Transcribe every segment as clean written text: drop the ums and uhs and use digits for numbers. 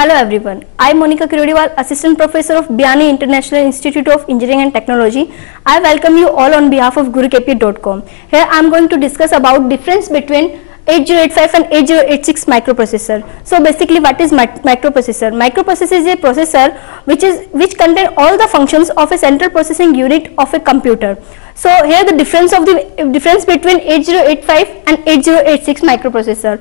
Hello everyone, I am Monica Kirodiwal, Assistant Professor of Biani International Institute of Engineering and Technology. I welcome you all on behalf of GuruKPA.com. Here I am going to discuss about difference between 8085 and 8086 microprocessor. So basically, what is microprocessor? Microprocessor is a processor which contain all the functions of a central processing unit of a computer. So here the difference between 8085 and 8086 microprocessor.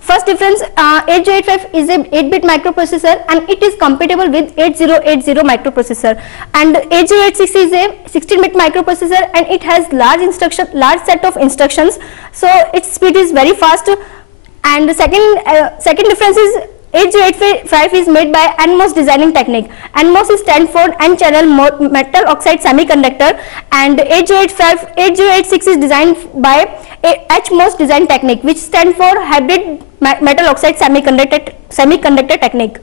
First difference, 8085 is a 8-bit microprocessor and it is compatible with 8080 microprocessor, and 8086 is a 16-bit microprocessor and it has large set of instructions, so its speed is very fast. And the second difference is 8085 is made by NMOS designing technique. NMOS stands for N-channel metal oxide semiconductor, and 8086 is designed by HMOS design technique, which stands for hybrid metal oxide semiconductor technique.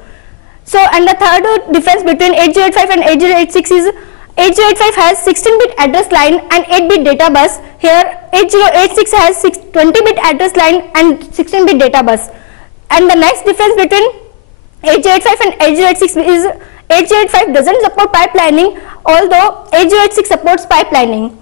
So, and the third difference between 8085 and 8086 is 8085 has 16-bit address line and 8-bit data bus. Here 8086 has 20-bit address line and 16-bit data bus. And the next difference between 8085 and 8086 is 8085 doesn't support pipelining, although 8086 supports pipelining.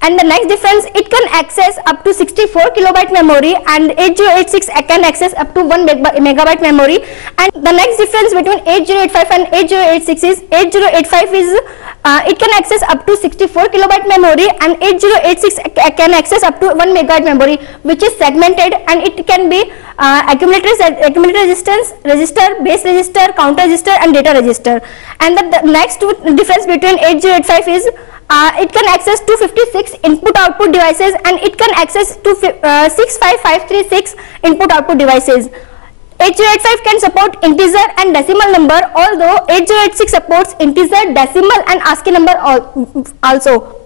And the next difference, it can access up to 64 kilobyte memory and 8086 can access up to 1 megabyte memory. And the next difference between 8085 and 8086 is 8085 is it can access up to 64 kilobyte memory and 8086 can access up to 1 megabyte memory, which is segmented, and it can be accumulator resistance, resistor, base resistor, counter resistor and data register. And the next difference between 8085 is it can access 256 input-output devices and it can access 65536 input-output devices. 8085 can support integer and decimal number, although 8086 supports integer, decimal and ASCII number also.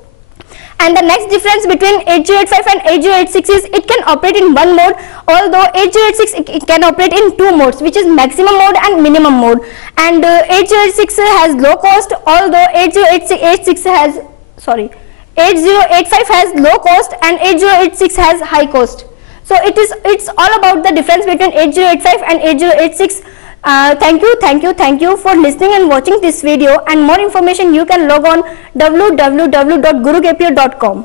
And the next difference between 8085 and 8086 is it can operate in one mode, although 8086 can operate in two modes, which is maximum mode and minimum mode. And 8086 has low cost, although 8085 has low cost and 8086 has high cost. So it's all about the difference between 8085 and 8086. Thank you for listening and watching this video, and more information you can log on www.gurukpa.com.